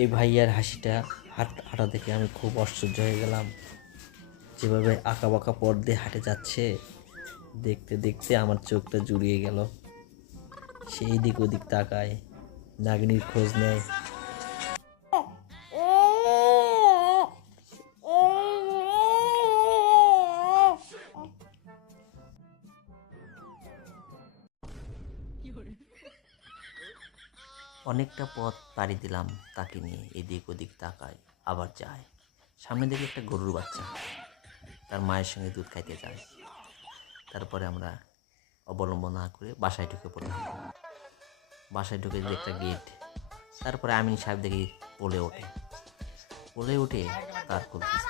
এই ভাইয়ার হাসিটা হাঁটা দেখে আমি খুব আশ্চর্য হয়ে গেলাম। যেভাবে আঁকা বাঁকা পথ দিয়ে হাঁটে যাচ্ছে, দেখতে দেখতে আমার চোখটা জুড়িয়ে গেল। সেই দিক ওদিক তাকায়, নাগিনীর খোঁজ নেয়। অনেকটা পথ পাড়ি দিলাম তাকে নিয়ে, এদিক ওদিক তাকায়, আবার যায়। সামনে দেখি একটা গরুর বাচ্চা তার মায়ের সঙ্গে দুধ খাইতে যায়। তারপরে আমরা অবলম্বন না করে বাসায় ঢুকে পড়লাম। বাসায় ঢুকে যে একটা গেট, তারপরে আমিন সাহেব দেখি পোলে উঠে তার খুলতেছে,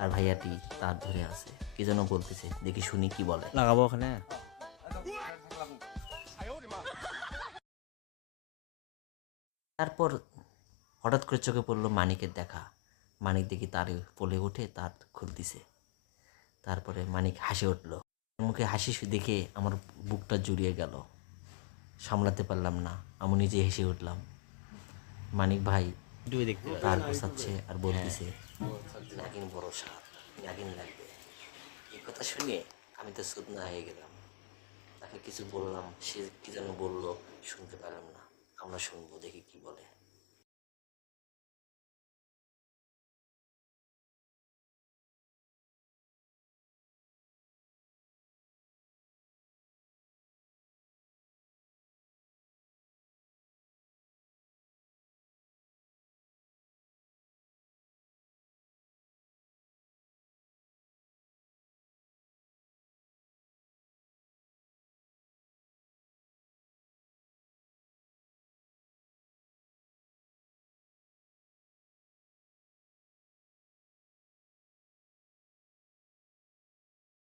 আর ভাইয়াটি তার ধরে আছে, কি যেন বলতেছে, দেখি শুনি কি বলে। লাগাবো ওখানে। তারপর হঠাৎ করে চোখে পড়লো মানিকের দেখা। মানিক দেখি তার পোলে উঠে তার খুলতেছে। তারপরে মানিক হাসি উঠলো, মুখে হাসি দেখে আমার বুকটা জুড়িয়ে গেল, সামলাতে পারলাম না, আমি নিজে হেসে উঠলাম। মানিক ভাই তার গোছাচ্ছে আর বলতেছে, নাগিন বড় সাপ, নাগিন লাগবে। এই কথা শুনে আমি তো সুদনা হয়ে গেলাম। তাকে কিছু বললাম, সে কি যেন বললো, শুনতে পেলাম না। আমরা শুনবো, দেখি কি বলে।